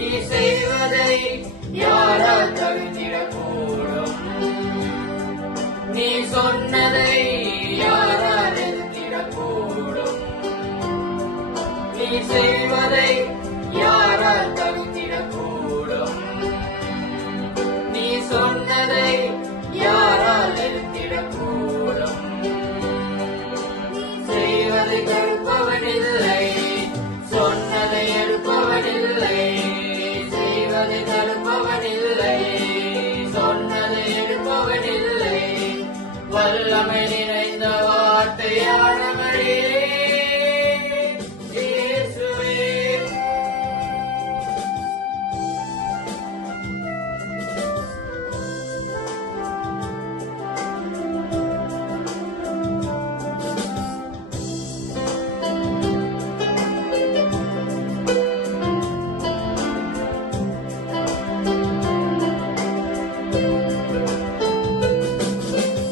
நீ செய்வதை யாரால் தடுத்திடக்கூடும்? நீ சொன்னதை யாரால் எதிர்த்திடக்கூடும்? நீ செய்வதை யாரால் தடுத்திடக்கூடும்? நீ சொன்னதை யாரால் எதிர்த்திடக்கூடும்? செய்வதை தடுப்பவனில்லை, சொன்னதை எடுப்பவனில்லை. செய்வதை தடுப்பவனில்லை, சொன்னதை எடுப்பவனில்லை. வல்லமை நிறைந்த வார்த்தையானவரே இயேசுவே.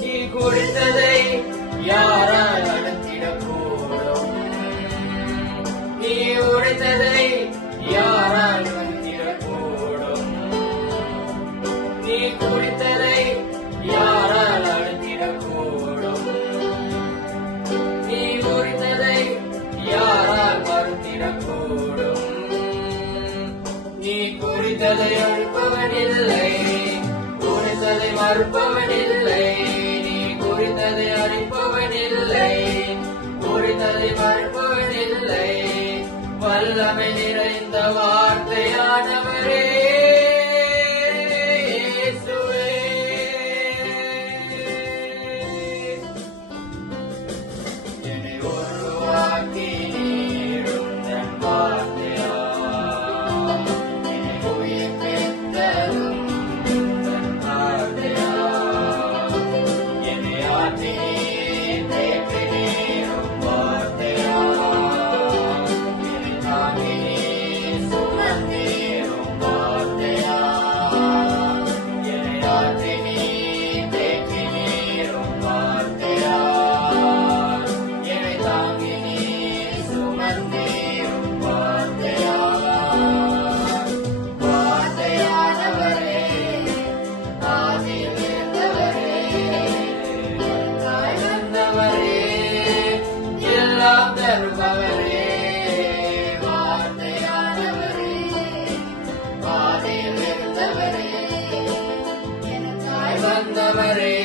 நீ குடித்ததை யாரால் அடக்கிடக்கூடும்? நீ உடைத்ததை யாரால் அடக்கிடக்கூடும்? நீ குடித்ததை யாரால் அடக்கிடக்கூடும்? நீ உடைத்ததை யாரால் மறுத்திடக்கூடும்? நீ குடித்ததை அழிப்பவனில்லை, உடைத்ததை மறுப்பவனில்லை. நீ குறித்ததை அழிப்பவனில்லை, குறித்ததை மறுப்பவனில்லை. வல்லமை நிறைந்த வார்த்தையானவரே இயேசுவே. என்னை உருவாக்கி நீரும் தன் வார்த்தையால் என்னை உயிர்ப்பித்ததும் தன் வார்த்தையால் என்னை ஆற்றி தேற்றி நீரும் வார்த்தையால் என்னை தாங்கி நீர் சுமந்தீரும் வார்த்தையால் என்னை ஆற்றி நீர் தேற்றி நீரும் வார்த்தையால் என்னை தாங்கி நீர் சுமந்தீரும் வார்த்தையால். வார்த்தையானவரே, ஆதியில் இருந்தவரே, தாய் வந்தவரே, எல்லாம் தருபவரே. வார்த்தையானவரே, ஆதியில் இருந்தவரே, தாய் வந்தவரே,